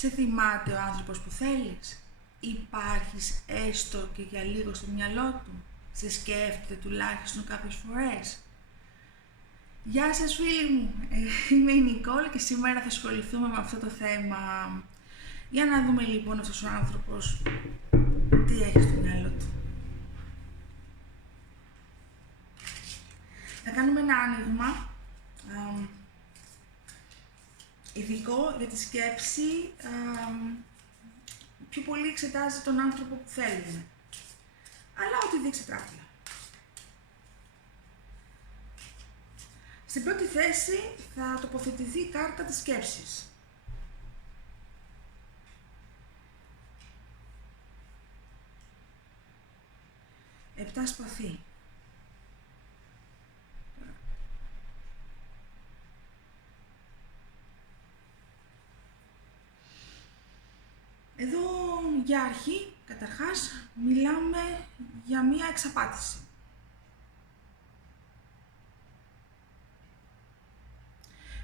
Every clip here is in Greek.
Σε θυμάται ο άνθρωπος που θέλεις? Υπάρχεις έστω και για λίγο στο μυαλό του? Σε σκέφτεται τουλάχιστον κάποιες φορές? Γεια σας φίλοι μου, είμαι η Νικόλ και σήμερα θα ασχοληθούμε με αυτό το θέμα. Για να δούμε λοιπόν αυτός ο άνθρωπος τι έχει στο μυαλό του. Θα κάνουμε ένα άνοιγμα ειδικό για τη σκέψη, πιο πολύ εξετάζει τον άνθρωπο που θέλουμε, αλλά ό,τι δείξει τράπουλα. Στην πρώτη θέση θα τοποθετηθεί η κάρτα της σκέψης. Επτά σπαθί. Εδώ για αρχή, καταρχάς, μιλάμε για μία εξαπάτηση.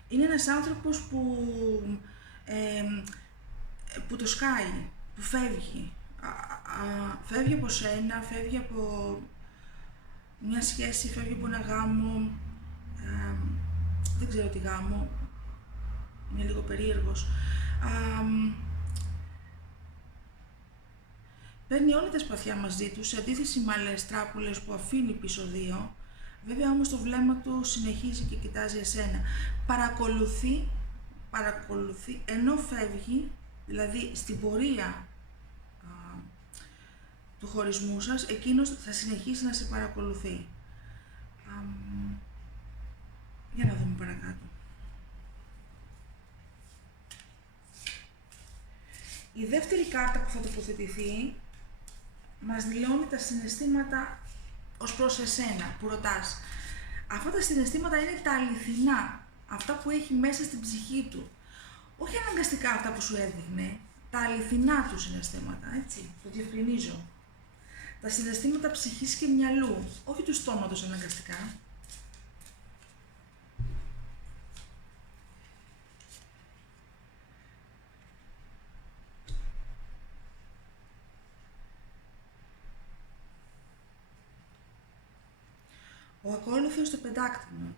Είναι ένας άνθρωπος που το σκάει, που φεύγει. Φεύγει από σένα, φεύγει από μια σχέση, φεύγει από ένα γάμο. Δεν ξέρω τι γάμο, είναι λίγο περίεργος. Παίρνει όλα τα σπαθιά μαζί του, σε αντίθεση με άλλες τράπουλες που αφήνει πίσω δύο. Βέβαια όμως το βλέμμα του συνεχίζει και κοιτάζει εσένα. Παρακολουθεί, ενώ φεύγει, δηλαδή στην πορεία του χωρισμού σας, εκείνος θα συνεχίσει να σε παρακολουθεί. Για να δούμε παρακάτω. Η δεύτερη κάρτα που θα τοποθετηθεί μας δηλώνει τα συναισθήματα ως προς εσένα, που ρωτάς. Αυτά τα συναισθήματα είναι τα αληθινά, αυτά που έχει μέσα στην ψυχή του. Όχι αναγκαστικά αυτά που σου έδειχνε, τα αληθινά του συναισθήματα, έτσι, το διευκρινίζω. Τα συναισθήματα ψυχής και μυαλού, όχι του στόματος αναγκαστικά. Ο ακόλουθος στο πεντάκτηνο.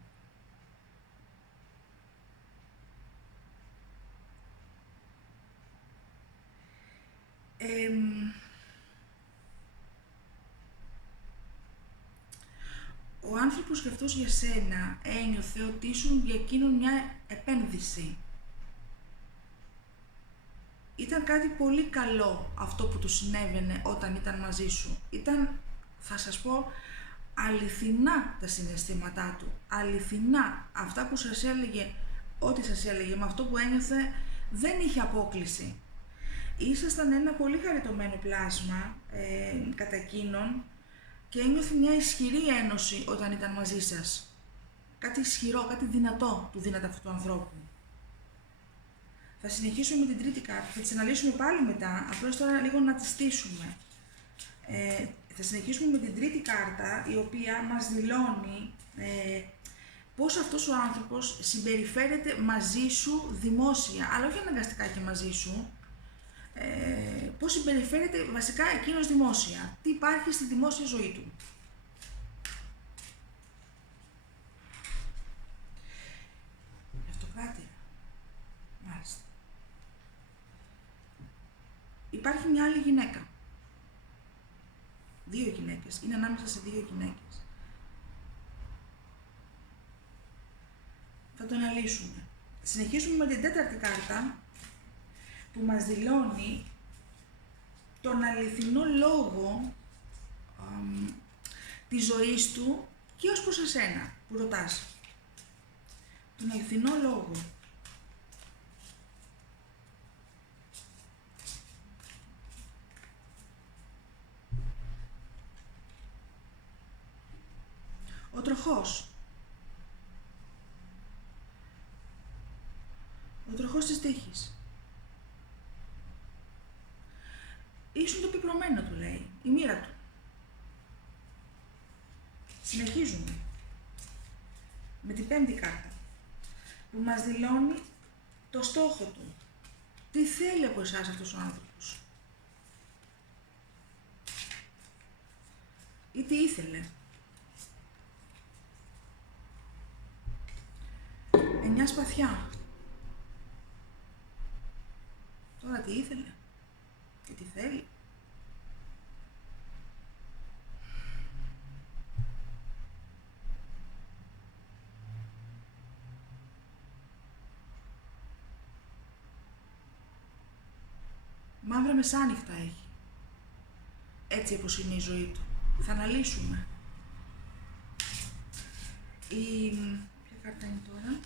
Ο άνθρωπος και αυτός για σένα ένιωθε ότι ήσουν για εκείνον μια επένδυση. Ήταν κάτι πολύ καλό αυτό που του συνέβαινε όταν ήταν μαζί σου. Ήταν, θα σας πω, αληθινά τα συναισθήματά του. Αληθινά αυτά που σας έλεγε, ό,τι σας έλεγε, με αυτό που ένιωθε, δεν είχε απόκλιση. Ήσασταν ένα πολύ χαριτωμένο πλάσμα κατά εκείνον και ένιωθε μια ισχυρή ένωση όταν ήταν μαζί σας. Κάτι ισχυρό, κάτι δυνατό του δίνατε αυτού του ανθρώπου. Θα συνεχίσουμε με την τρίτη κάρτα, θα τις αναλύσουμε πάλι μετά, απλώς τώρα λίγο να τις στήσουμε. Θα συνεχίσουμε με την τρίτη κάρτα, η οποία μας δηλώνει πώς αυτός ο άνθρωπος συμπεριφέρεται μαζί σου δημόσια, αλλά όχι αναγκαστικά και μαζί σου. Πώς συμπεριφέρεται βασικά εκείνος δημόσια, τι υπάρχει στη δημόσια ζωή του. Η αυτοκράτηρα. Μάλιστα. Υπάρχει μια άλλη γυναίκα. Δύο γυναίκες. Είναι ανάμεσα σε δύο γυναίκες. Θα το αναλύσουμε. Συνεχίζουμε με την τέταρτη κάρτα, που μας δηλώνει τον αληθινό λόγο της ζωής του και ως προς εσένα, που ρωτάς. Τον αληθινό λόγο. Ο τροχός. Ο τροχός της τύχης. Ήσουν το πεπρωμένο του, λέει, η μοίρα του. Συνεχίζουμε με την πέμπτη κάρτα, που μας δηλώνει το στόχο του. Τι θέλει από εσάς αυτός ο άνθρωπος. Ή τι ήθελε. 9 σπαθιά. Τώρα τι ήθελε και τι θέλει. Μαύρα μεσάνυχτα έχει. Έτσι όπως είναι η ζωή του. Θα αναλύσουμε. Ποια κάρτα είναι τώρα?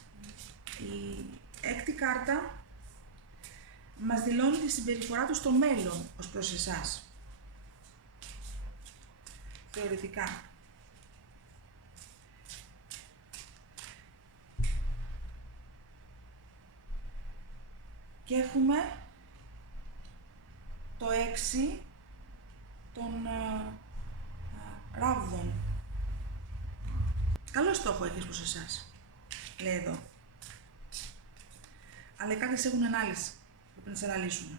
Η έκτη κάρτα μας δηλώνει τη συμπεριφορά του στο μέλλον ως προς εσάς. Θεωρητικά. Και έχουμε το 6 των ράβδων. Καλό στόχο έχεις προς εσάς, λέει εδώ. Αλλά οι κάρτες έχουν ανάλυση, πρέπει να τις αναλύσουμε.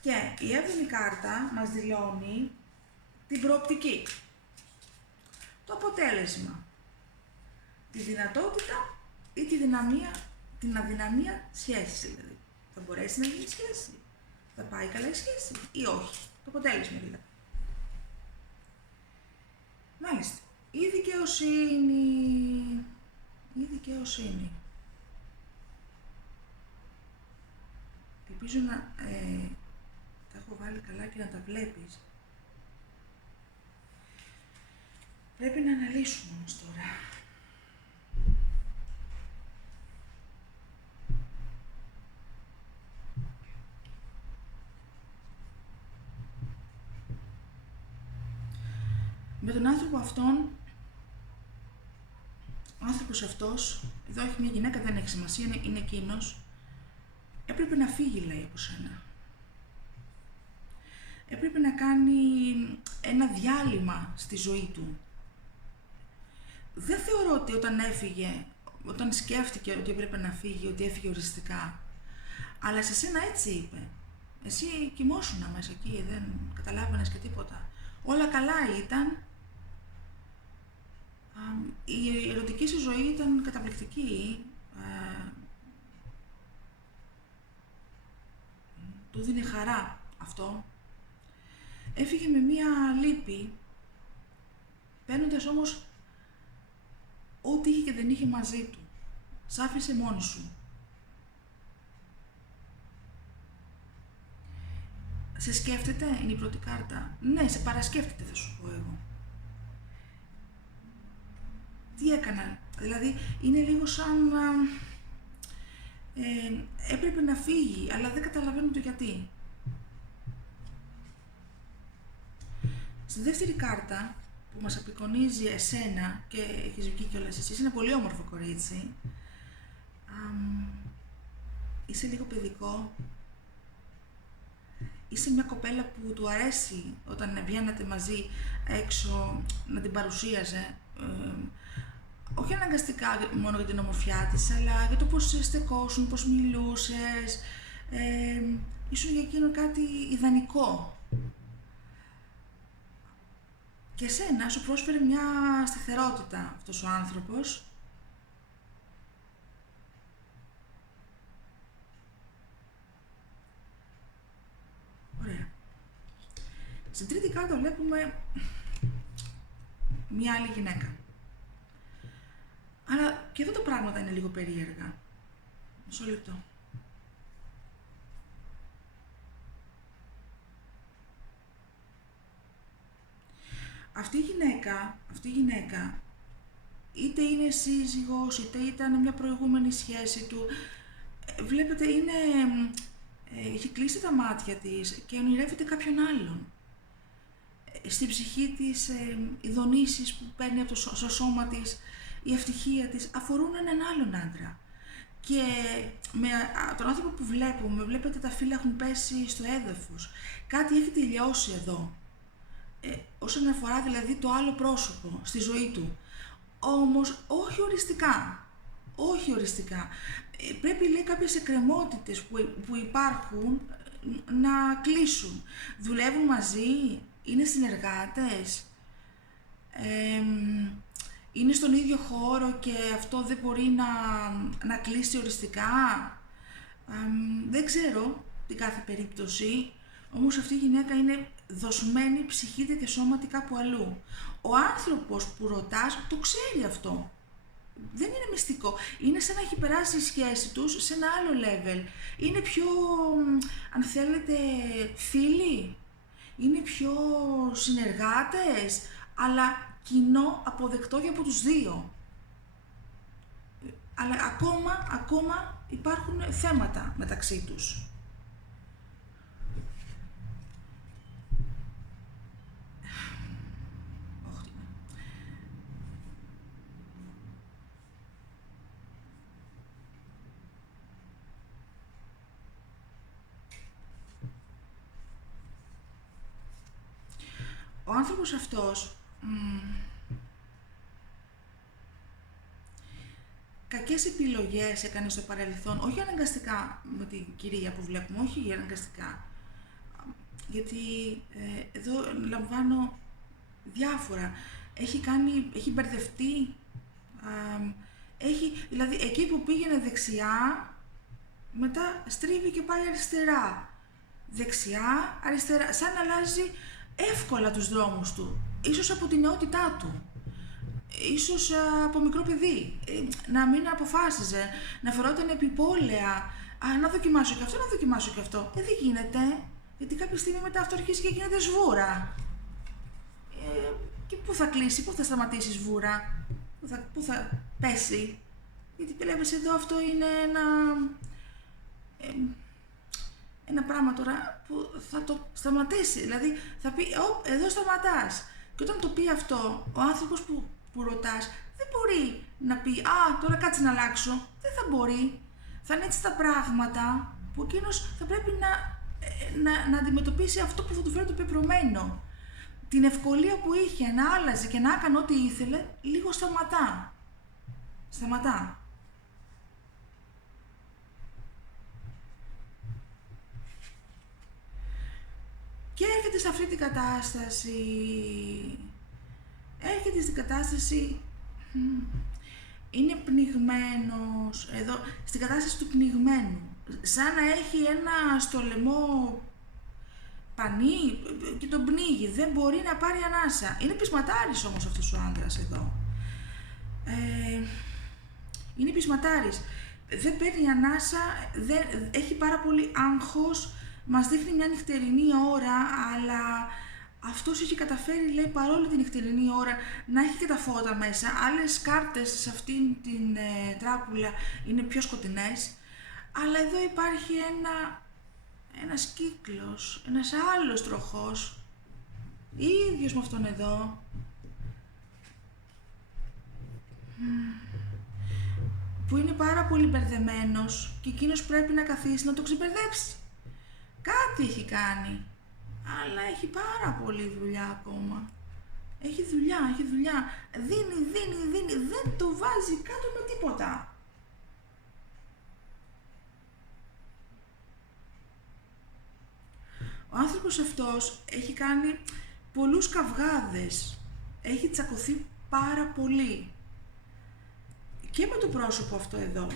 Και η 7η κάρτα μας δηλώνει την προοπτική, το αποτέλεσμα, τη δυνατότητα ή την αδυναμία σχέσης δηλαδή. Θα μπορέσει να γίνει σχέση, θα πάει καλά η σχέση ή όχι, το αποτέλεσμα δηλαδή. Μάλιστα, η δικαιοσύνη. Ελπίζω να τα έχω βάλει καλά και να τα βλέπεις. Πρέπει να αναλύσουμε όμως τώρα. Με τον άνθρωπο αυτόν, ο άνθρωπος αυτός, εδώ έχει μια γυναίκα, δεν έχει σημασία, είναι εκείνος, έπρεπε να φύγει, λέει, από σένα. Έπρεπε να κάνει ένα διάλειμμα στη ζωή του. Δεν θεωρώ ότι όταν σκέφτηκε ότι έπρεπε να φύγει, ότι έφυγε οριστικά. Αλλά σε σένα έτσι είπε. Εσύ κοιμόσουνα μέσα εκεί, δεν καταλάβαινες και τίποτα. Όλα καλά ήταν. Η ερωτική σου ζωή ήταν καταπληκτική. Του δίνει χαρά αυτό. Έφυγε με μία λύπη, παίρνοντας όμως ό,τι είχε και δεν είχε μαζί του. Σ' άφησε μόνη σου. Σε σκέφτεται, είναι η πρώτη κάρτα. Ναι, σε παρασκέφτεται, θα σου πω εγώ. Τι έκανα, δηλαδή είναι λίγο σαν έπρεπε να φύγει, αλλά δεν καταλαβαίνω το γιατί. Στη δεύτερη κάρτα που μας απεικονίζει εσένα και έχεις βγει κιόλας εσύ, είσαι ένα πολύ όμορφο κορίτσι. Είσαι λίγο παιδικό. Είσαι μια κοπέλα που του αρέσει όταν βγαίνετε μαζί έξω να την παρουσίαζε. Όχι αναγκαστικά μόνο για την ομορφιά της, αλλά για το πώς στεκόσουν, πώς μιλούσες. Ήσουν για εκείνο κάτι ιδανικό. Και εσένα σου πρόσφερε μια σταθερότητα αυτός ο άνθρωπος. Ωραία. Στην τρίτη κάρτα βλέπουμε μια άλλη γυναίκα. Αλλά και εδώ τα πράγματα είναι λίγο περίεργα. Μισό λεπτό. Αυτή η γυναίκα, είτε είναι σύζυγος, είτε ήταν μια προηγούμενη σχέση του, βλέπετε έχει κλείσει τα μάτια της και ονειρεύεται κάποιον άλλον. Στη ψυχή της, οι δονήσεις που παίρνει από το σώμα της, η ευτυχία της, αφορούν έναν άλλον άντρα. Και με τον άνθρωπο που βλέπετε τα φύλλα έχουν πέσει στο έδαφος. Κάτι έχει τελειώσει εδώ. Όσον αφορά δηλαδή το άλλο πρόσωπο στη ζωή του. Όμως όχι οριστικά. Όχι οριστικά. πρέπει, λέει, κάποιες εκκρεμότητες που υπάρχουν να κλείσουν. Δουλεύουν μαζί, είναι συνεργάτες, είναι στον ίδιο χώρο και αυτό δεν μπορεί να κλείσει οριστικά. Δεν ξέρω την κάθε περίπτωση, όμως αυτή η γυναίκα είναι δοσμένη ψυχήτε και σώματι κάπου αλλού. Ο άνθρωπος που ρωτάς το ξέρει αυτό. Δεν είναι μυστικό. Είναι σαν να έχει περάσει η σχέση τους σε ένα άλλο level. Είναι πιο, αν θέλετε, φίλοι. Είναι πιο συνεργάτες, αλλά κοινό αποδεκτό και από τους δύο. Αλλά ακόμα υπάρχουν θέματα μεταξύ τους. Ο άνθρωπος αυτός κακές επιλογές έκανε στο παρελθόν, όχι αναγκαστικά με την κυρία που βλέπουμε, όχι αναγκαστικά. Γιατί εδώ λαμβάνω διάφορα. Έχει μπερδευτεί, δηλαδή εκεί που πήγαινε δεξιά, μετά στρίβει και πάει αριστερά. Δεξιά, αριστερά, σαν να αλλάζει εύκολα τους δρόμους του, ίσως από την νεότητά του, ίσως από μικρό παιδί, να μην αποφάσιζε, να φερόταν επιπόλαια, να δοκιμάσω και αυτό, να δοκιμάσω και αυτό. Δεν γίνεται, γιατί κάποια στιγμή μετά αυτό αρχίζει και γίνεται σβούρα. Και πού θα κλείσει, πού θα σταματήσει σβούρα, πού θα πέσει, γιατί βλέπεις εδώ αυτό είναι ένα πράγμα τώρα που θα το σταματήσει, δηλαδή θα πει εδώ σταματάς, και όταν το πει αυτό ο άνθρωπος που ρωτάς δεν μπορεί να πει τώρα κάτσε να αλλάξω, δεν θα μπορεί, θα είναι έτσι τα πράγματα που εκείνος θα πρέπει να αντιμετωπίσει αυτό που θα του φέρει το πεπρωμένο, την ευκολία που είχε να άλλαζε και να έκανε ό,τι ήθελε, λίγο σταματά. Και έρχεται σε αυτή την κατάσταση, είναι πνιγμένος, εδώ, στην κατάσταση του πνιγμένου, σαν να έχει ένα στο λαιμό πανί και τον πνίγει, δεν μπορεί να πάρει ανάσα. Είναι πεισματάρης όμως αυτός ο άντρας εδώ. Είναι πεισματάρης, δεν παίρνει ανάσα, έχει πάρα πολύ άγχος. Μας δείχνει μια νυχτερινή ώρα, αλλά αυτός έχει καταφέρει, λέει, παρόλη την νυχτερινή ώρα, να έχει και τα φώτα μέσα. Άλλες κάρτες σε αυτήν την τράπουλα είναι πιο σκοτεινές, αλλά εδώ υπάρχει ένας κύκλος, ένας άλλος τροχός, ίδιος με αυτόν εδώ, που είναι πάρα πολύ μπερδεμένος και εκείνος πρέπει να καθίσει να το ξεμπερδέψει. Κάτι έχει κάνει, αλλά έχει πάρα πολύ δουλειά ακόμα. Έχει δουλειά. Δίνει, δεν το βάζει κάτω με τίποτα. Ο άνθρωπος αυτός έχει κάνει πολλούς καυγάδες, έχει τσακωθεί πάρα πολύ. Και με το πρόσωπο αυτό εδώ.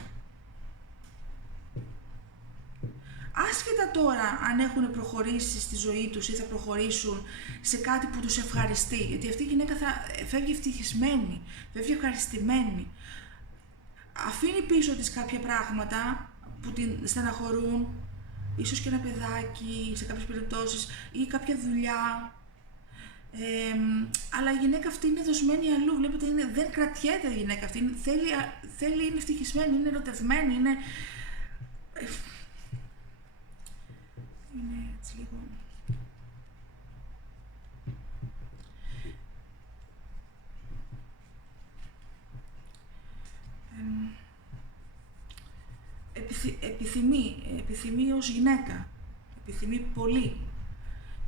Άσχετα τώρα αν έχουν προχωρήσει στη ζωή τους ή θα προχωρήσουν σε κάτι που τους ευχαριστεί, γιατί αυτή η γυναίκα θα φεύγει ευτυχισμένη, φεύγει ευχαριστημένη. Αφήνει πίσω της κάποια πράγματα που την στεναχωρούν, ίσως και ένα παιδάκι σε κάποιες περιπτώσεις ή κάποια δουλειά. Αλλά η γυναίκα αυτή είναι δοσμένη αλλού, βλέπετε, δεν κρατιέται η γυναίκα αυτή, είναι ευτυχισμένη, είναι ερωτευμένη, είναι έτσι λίγο. Επιθυμεί ως γυναίκα, επιθυμεί πολύ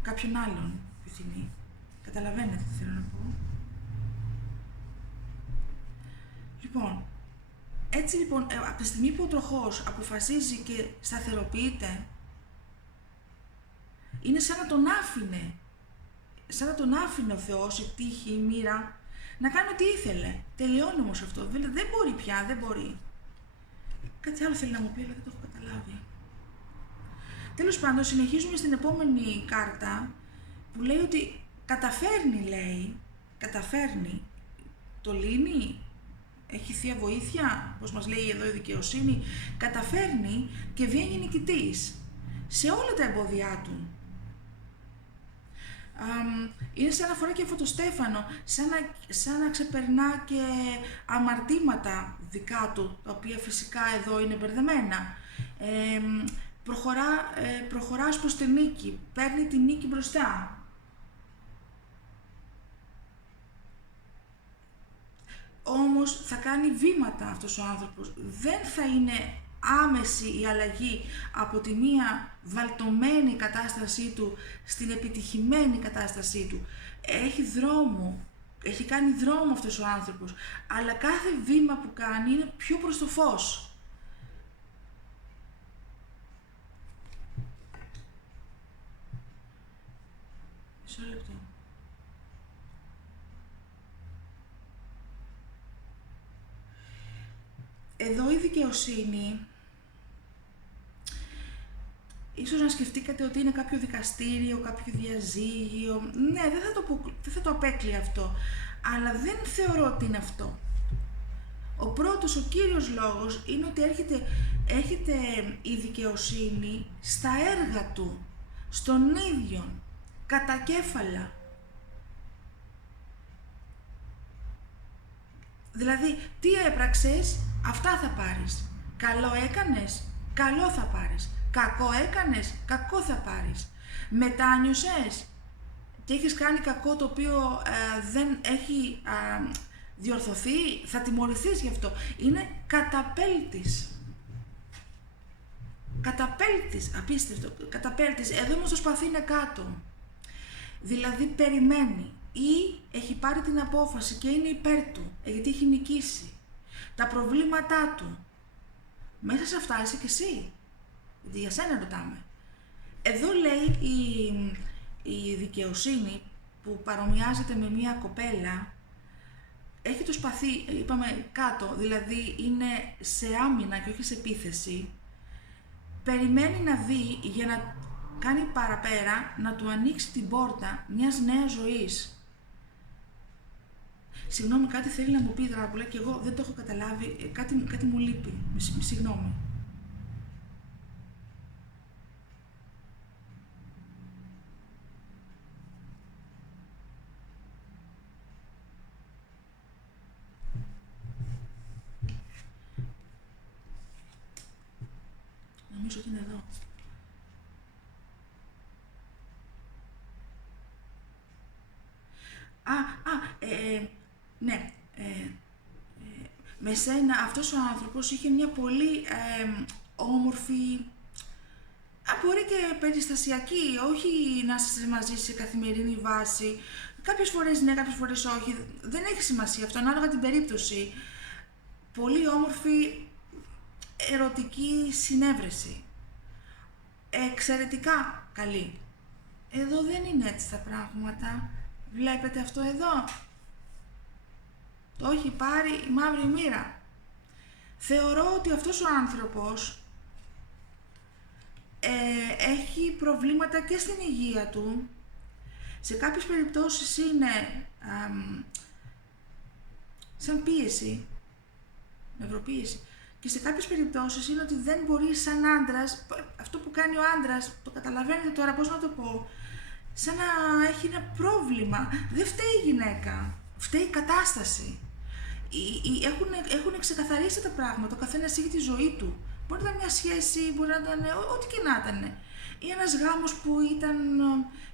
κάποιον άλλον, επιθυμεί. Καταλαβαίνετε τι θέλω να πω. Λοιπόν, Έτσι λοιπόν, από τη στιγμή που ο τροχός αποφασίζει και σταθεροποιείται, είναι σαν να τον άφηνε, ο Θεός, η τύχη, η μοίρα, να κάνει ό,τι ήθελε. Τελειώνει όμως αυτό, δεν μπορεί πια, δεν μπορεί. Κάτι άλλο θέλει να μου πει, αλλά δεν το έχω καταλάβει. Τέλος πάντων, συνεχίζουμε στην επόμενη κάρτα, που λέει ότι καταφέρνει, το λύνει, έχει θεία βοήθεια, όπως μας λέει εδώ η δικαιοσύνη, καταφέρνει και βγαίνει νικητής σε όλα τα εμπόδια του. Είναι σαν να φορά και φωτοστέφανο, σαν να ξεπερνά και αμαρτήματα δικά του, τα οποία φυσικά εδώ είναι μπερδεμένα. Προχωράς προς τη νίκη, παίρνει τη νίκη μπροστά. Όμως θα κάνει βήματα αυτός ο άνθρωπος, δεν θα είναι άμεση η αλλαγή από τη μία βαλτωμένη κατάστασή του στην επιτυχημένη κατάστασή του. Έχει κάνει δρόμο αυτός ο άνθρωπος, αλλά κάθε βήμα που κάνει είναι πιο προς το φως. Μισό λεπτό. Εδώ η δικαιοσύνη, ίσως να σκεφτήκατε ότι είναι κάποιο δικαστήριο, κάποιο διαζύγιο. Ναι, δεν θα το απέκλει αυτό, αλλά δεν θεωρώ ότι είναι αυτό. Ο κύριος λόγος είναι ότι έρχεται η δικαιοσύνη στα έργα του, στον ίδιο, κατά κέφαλα. Δηλαδή, τι έπραξες, αυτά θα πάρεις. Καλό έκανες, καλό θα πάρεις. Κακό έκανες, κακό θα πάρεις. Μετάνιωσες και έχεις κάνει κακό το οποίο δεν έχει διορθωθεί, θα τιμωρηθείς γι' αυτό. Είναι καταπέλτης. Καταπέλτης, απίστευτο, καταπέλτης. Εδώ όμως το σπαθί είναι κάτω. Δηλαδή περιμένει ή έχει πάρει την απόφαση και είναι υπέρ του, γιατί έχει νικήσει. Τα προβλήματά του. Μέσα σε αυτά είσαι και εσύ. Γιατί για σένα ρωτάμε. Εδώ λέει η δικαιοσύνη που παρομοιάζεται με μια κοπέλα, έχει το σπαθί, είπαμε κάτω, δηλαδή είναι σε άμυνα και όχι σε επίθεση. Περιμένει να δει για να κάνει παραπέρα, να του ανοίξει την πόρτα μιας νέας ζωής. Συγγνώμη, κάτι θέλει να μου πει Δράκουλα και εγώ δεν το έχω καταλάβει, κάτι μου λείπει, συγγνώμη. Νομίζω ότι είναι εδώ. Ναι. Με σένα αυτός ο άνθρωπος είχε μια πολύ όμορφη, μπορεί και περιστασιακή, όχι να είσαι μαζί σε καθημερινή βάση. Κάποιες φορές ναι, κάποιες φορές όχι. Δεν έχει σημασία αυτό, ανάλογα την περίπτωση. Πολύ όμορφη ερωτική συνέβρεση. Εξαιρετικά καλή. Εδώ δεν είναι έτσι τα πράγματα. Βλέπετε αυτό εδώ. Το έχει πάρει η μαύρη μοίρα. Θεωρώ ότι αυτός ο άνθρωπος έχει προβλήματα και στην υγεία του. Σε κάποιες περιπτώσεις είναι σαν πίεση, νευροπίεση. Και σε κάποιες περιπτώσεις είναι ότι δεν μπορεί σαν άντρας, αυτό που κάνει ο άντρας, το καταλαβαίνετε τώρα, πώς να το πω, σαν να έχει ένα πρόβλημα. Δεν φταίει η γυναίκα, φταίει η κατάσταση. Έχουν ξεκαθαρίσει τα πράγματα, ο καθένας έχει τη ζωή του. Μπορεί να ήταν μια σχέση, μπορεί να ήταν ό,τι και να ήταν. Ή ένας γάμος που ήταν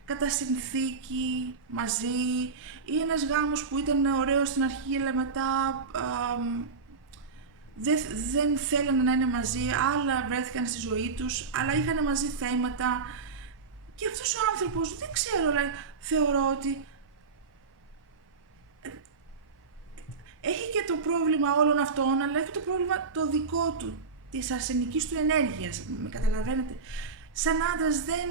κατά συνθήκη μαζί, ή ένας γάμος που ήταν ωραίος στην αρχή, αλλά μετά δεν θέλανε να είναι μαζί, άλλα βρέθηκαν στη ζωή τους, αλλά είχαν μαζί θέματα. Και αυτός ο άνθρωπος, δεν ξέρω, αλλά θεωρώ ότι έχει και το πρόβλημα όλων αυτών, αλλά έχει το πρόβλημα το δικό του, της αρσενικής του ενέργειας, με καταλαβαίνετε. Σαν άντρας δεν...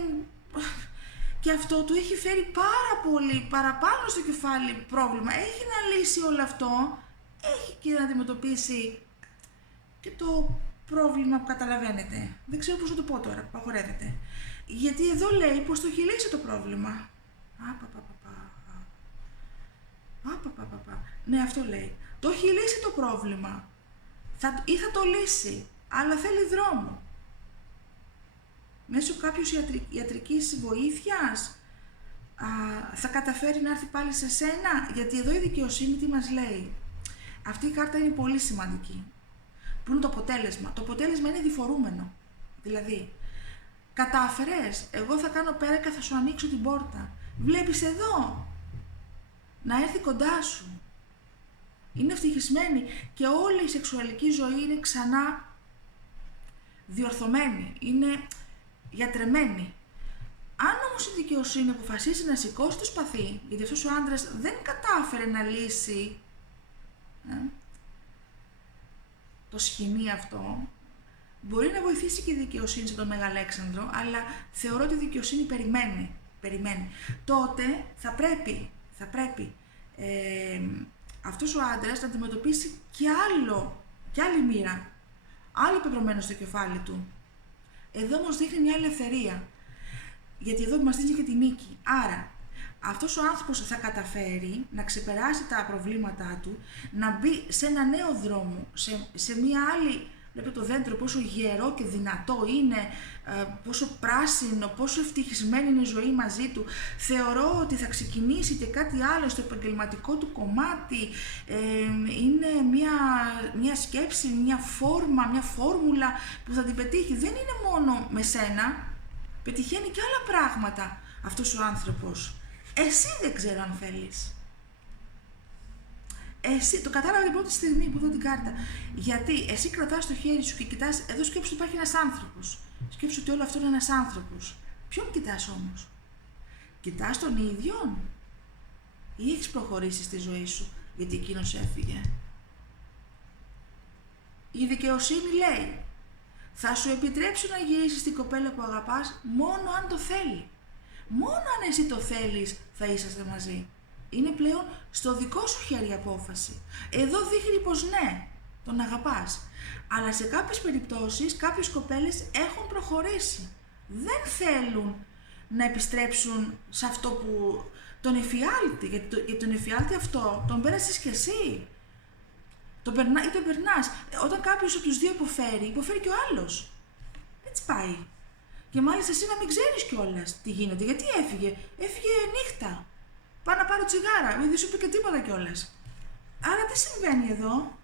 Και αυτό του έχει φέρει πάρα πολύ παραπάνω στο κεφάλι πρόβλημα. Έχει να λύσει όλο αυτό, έχει και να αντιμετωπίσει και το πρόβλημα που καταλαβαίνετε. Δεν ξέρω πώς να το πω τώρα, απαγορεύεται. Γιατί εδώ λέει πως το έχει λύσει το πρόβλημα. Ναι, αυτό λέει. Το έχει λύσει το πρόβλημα. Ή θα το λύσει, αλλά θέλει δρόμο. Μέσω κάποιους ιατρικής βοήθειας θα καταφέρει να έρθει πάλι σε σένα. Γιατί εδώ η δικαιοσύνη τι μας λέει. Αυτή η κάρτα είναι πολύ σημαντική. Που είναι το αποτέλεσμα. Το αποτέλεσμα είναι διφορούμενο. Δηλαδή, κατάφερες, εγώ θα κάνω πέρα και θα σου ανοίξω την πόρτα. Βλέπεις εδώ, να έρθει κοντά σου. Είναι ευτυχισμένη και όλη η σεξουαλική ζωή είναι ξανά διορθωμένη. Είναι γιατρεμένη. Αν όμως η δικαιοσύνη αποφασίσει να σηκώσει το σπαθί, γιατί αυτός ο άντρας δεν κατάφερε να λύσει το σχοινί αυτό, μπορεί να βοηθήσει και η δικαιοσύνη σε τον Μεγαλέξανδρο, αλλά θεωρώ ότι η δικαιοσύνη περιμένει. Τότε θα πρέπει αυτός ο άντρας να αντιμετωπίσει και άλλη μοίρα, άλλο πεπρωμένο στο κεφάλι του. Εδώ όμως δείχνει μια ελευθερία, γιατί εδώ μας δίνει και τη νίκη. Άρα, αυτός ο άνθρωπος θα καταφέρει να ξεπεράσει τα προβλήματά του, να μπει σε ένα νέο δρόμο, σε μια άλλη. Βλέπετε το δέντρο πόσο γερό και δυνατό είναι, πόσο πράσινο, πόσο ευτυχισμένη είναι η ζωή μαζί του. Θεωρώ ότι θα ξεκινήσει και κάτι άλλο στο επαγγελματικό του κομμάτι. Είναι μια σκέψη, μια φόρμουλα που θα την πετύχει. Δεν είναι μόνο με σένα, πετυχαίνει και άλλα πράγματα αυτός ο άνθρωπος. Εσύ δεν ξέρω αν θέλεις. Εσύ το κατάλαβα την πρώτη στιγμή που είδα την κάρτα. Γιατί εσύ κρατάς το χέρι σου και κοιτάς, εδώ σκέψου ότι υπάρχει ένας άνθρωπος. Σκέψου ότι όλο αυτό είναι ένας άνθρωπος. Ποιον κοιτάς όμως? Κοιτάς τον ίδιον? Ή έχεις προχωρήσει στη ζωή σου γιατί εκείνος έφυγε? Η δικαιοσύνη λέει, θα σου επιτρέψω να γυρίσεις την κοπέλα που αγαπάς μόνο αν το θέλει. Μόνο αν εσύ το θέλεις θα είσαστε μαζί. Είναι πλέον στο δικό σου χέρι η απόφαση. Εδώ δείχνει πως ναι, τον αγαπάς. Αλλά σε κάποιες περιπτώσεις, κάποιες κοπέλες έχουν προχωρήσει. Δεν θέλουν να επιστρέψουν σε αυτό που... τον εφιάλτη, γιατί τον εφιάλτη αυτό τον πέρασες κι εσύ. Τον περνάς. Όταν κάποιος από τους δύο υποφέρει και ο άλλος. Έτσι πάει. Και μάλιστα εσύ να μην ξέρεις κιόλας τι γίνεται. Γιατί έφυγε? Έφυγε νύχτα. Πάω να πάρω τσιγάρα, δεν σου είπε και τίποτα κιόλας. Άρα τι συμβαίνει εδώ?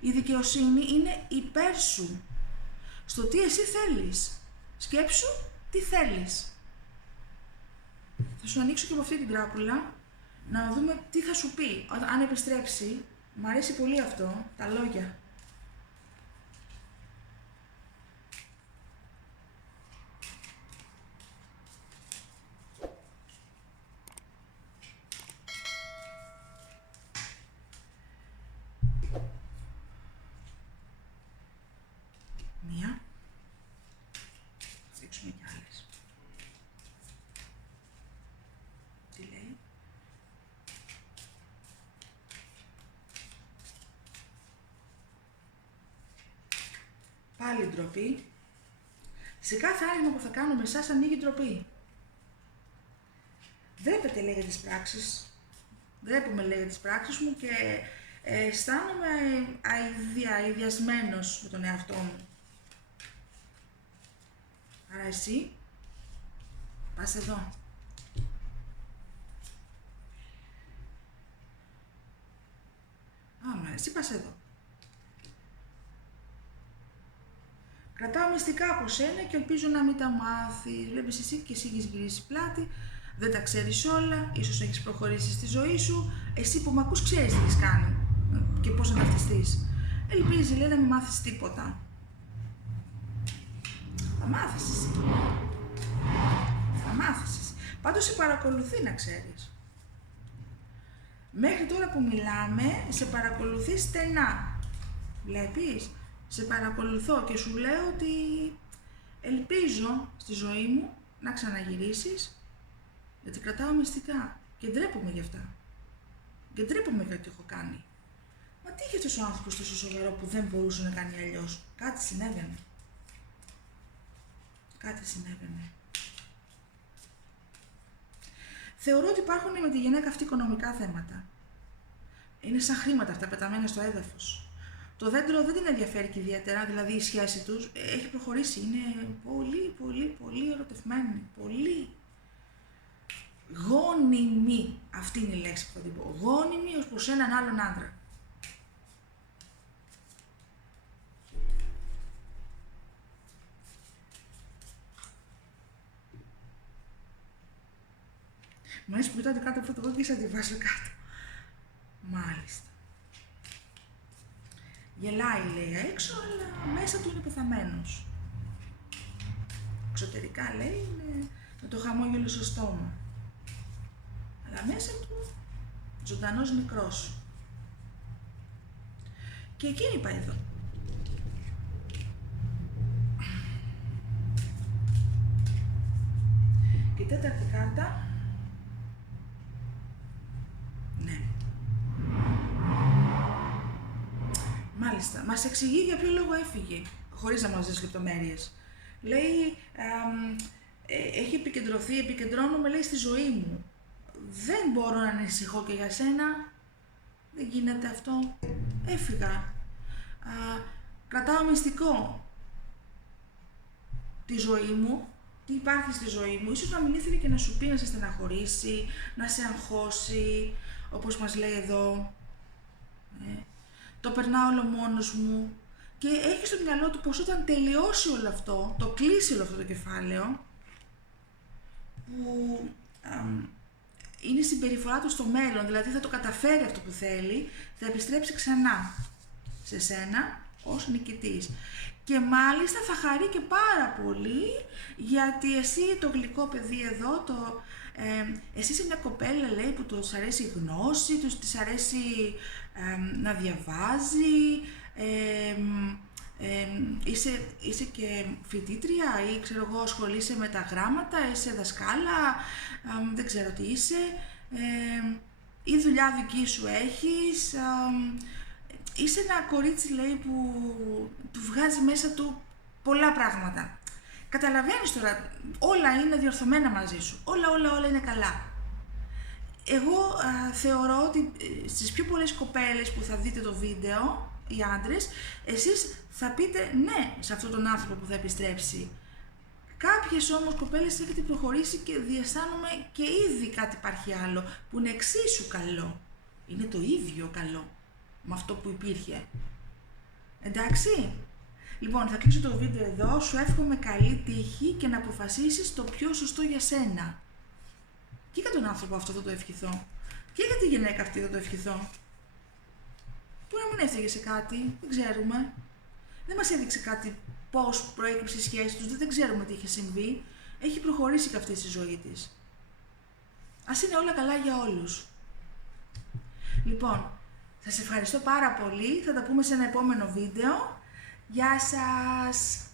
Η δικαιοσύνη είναι υπέρ σου. Στο τι εσύ θέλεις. Σκέψου τι θέλεις. Θα σου ανοίξω και από αυτή την τράπουλα να δούμε τι θα σου πει. Αν επιστρέψει, μ' αρέσει πολύ αυτό, τα λόγια. Μία. Θα δείξουμε κι άλλες. Τι λέει? Πάλι ντροπή. Σε κάθε άνοιγμα που θα κάνω με εσάς ανοίγει ντροπή. Δρέπετε λέγε τις πράξεις. Δρέπομαι λέγε τις πράξεις μου και αισθάνομαι αηδιασμένος με τον εαυτό μου. Άρα εσύ, πας εδώ. Άμα, εσύ πας εδώ. Κρατάω μυστικά από σένα και ελπίζω να μην τα μάθεις. Βλέπεις εσύ και εσύ έχεις γυρίσει πλάτη, δεν τα ξέρεις όλα, ίσως έχεις προχωρήσει στη ζωή σου. Εσύ που μ' ακούς ξέρεις τι έχεις κάνει και πώς να ταυτιστείς. Ελπίζει, λέει, να μην μάθεις τίποτα. Θα μάθεις εσύ. Θα μάθεις εσύ. Πάντως σε παρακολουθεί να ξέρεις. Μέχρι τώρα που μιλάμε, σε παρακολουθεί στενά. Βλέπεις, σε παρακολουθώ και σου λέω ότι ελπίζω στη ζωή μου να ξαναγυρίσεις, γιατί κρατάω μυστικά και ντρέπομαι γι' αυτά. Και ντρέπομαι για τι έχω κάνει. Μα τι είχε αυτός ο άνθρωπος τόσο σοβαρό που δεν μπορούσε να κάνει αλλιώς? Κάτι συνέβαινε. Κάτι συνέβαινε. Θεωρώ ότι υπάρχουν με τη γυναίκα αυτή οικονομικά θέματα. Είναι σαν χρήματα αυτά πεταμένα στο έδαφος. Το δέντρο δεν την ενδιαφέρει και ιδιαίτερα, δηλαδή η σχέση τους έχει προχωρήσει. Είναι πολύ ερωτευμένη. Πολύ. Γόνιμη. Αυτή είναι η λέξη που θα την πω. Γόνιμη ως προς έναν άλλον άντρα. Μου αρέσει που κοιτάτε κάτω από το εγώ και θα τη βάζω κάτω. Μάλιστα. Γελάει, λέει, έξω, αλλά μέσα του είναι πεθαμένος. Εξωτερικά, λέει, είναι με το χαμόγελο στο στόμα. Αλλά μέσα του, ζωντανός νεκρός. Και εκείνη είπα εδώ. Και η τέταρτη κάρτα. Ναι. Μάλιστα. Μας εξηγεί για ποιο λόγο έφυγε, χωρίς να μας δώσει λεπτομέρειες. Λέει, έχει επικεντρώνομαι, λέει, στη ζωή μου. Δεν μπορώ να ανησυχώ και για σένα. Δεν γίνεται αυτό. Έφυγα. Κρατάω μυστικό τη ζωή μου, τι υπάρχει στη ζωή μου. Ίσως να μην ήθελε και να σου πει, να σε στεναχωρήσει, να σε αγχώσει, όπως μας λέει εδώ. Το περνάω όλο μόνος μου. Και έχει στο μυαλό του πως όταν τελειώσει όλο αυτό, το κλείσει όλο αυτό το κεφάλαιο, που είναι η συμπεριφορά του στο μέλλον, δηλαδή θα το καταφέρει αυτό που θέλει, θα επιστρέψει ξανά σε σένα ως νικητής. Και μάλιστα θα χαρεί και πάρα πολύ, γιατί εσύ το γλυκό παιδί εδώ, εσύ είσαι μια κοπέλα, λέει, που τους αρέσει η γνώση, της αρέσει να διαβάζει, είσαι και φοιτήτρια ή ξέρω εγώ ασχολείσαι με τα γράμματα, είσαι δασκάλα, δεν ξέρω τι είσαι, ή δουλειά δική σου έχεις, είσαι ένα κορίτσι, λέει, που του βγάζει μέσα του πολλά πράγματα. Καταλαβαίνεις τώρα, όλα είναι διορθωμένα μαζί σου, όλα είναι καλά. Εγώ θεωρώ ότι στις πιο πολλές κοπέλες που θα δείτε το βίντεο, οι άντρες, εσείς θα πείτε ναι σε αυτόν τον άνθρωπο που θα επιστρέψει. Κάποιες όμως κοπέλες έχετε προχωρήσει και διαισθάνομαι και ήδη κάτι υπάρχει άλλο που είναι εξίσου καλό. Είναι το ίδιο καλό με αυτό που υπήρχε. Εντάξει. Λοιπόν, θα κλείσω το βίντεο εδώ. Σου εύχομαι καλή τύχη και να αποφασίσεις το πιο σωστό για σένα. Και για τον άνθρωπο αυτό θα το ευχηθώ. Και για τη γυναίκα αυτή θα το ευχηθώ. Που να μην έφταιγε σε κάτι, δεν ξέρουμε. Δεν μας έδειξε κάτι πώς προέκυψε η σχέση τους, δεν ξέρουμε τι είχε συμβεί. Έχει προχωρήσει και αυτή στη ζωή της. Ας είναι όλα καλά για όλους. Λοιπόν, σας ευχαριστώ πάρα πολύ. Θα τα πούμε σε ένα επόμενο βίντεο. Γεια σας!